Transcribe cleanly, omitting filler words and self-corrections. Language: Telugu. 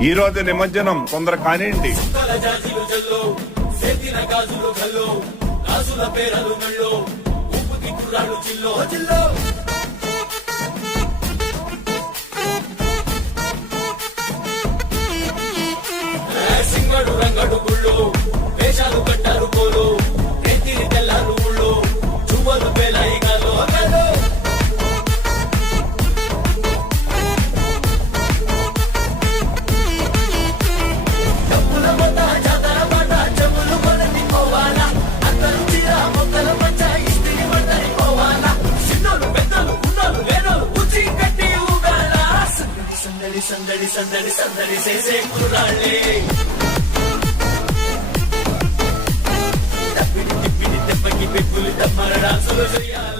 ఈ రోజు నిమజ్జనం తొందర కానివ్వండి. సింగడు రంగడు గుళ్ళు వేషాలు కట్టారు కోలు ఎత్తిరి తెల్లారు ఊళ్ళు చువ్వలు పేలాయి గాలో గాలో డబ్బుల మొత్త జాతర మాట చెవులు కొలది పోవాలా అందరూ చీర మొక్కల మధ్య ఇస్తిరి పడ్డని పోవాలా చిన్నోళ్ళు పెద్దలు ఉన్నోళ్ళు లేనోళ్ళు ఉచి కట్టి ఊగాల సందడి సందడి సందడి సందడి సందడి చేసే కుర్రాళ్ళే పెట్టులు తమ్మర డాన్సులు చేయాలి.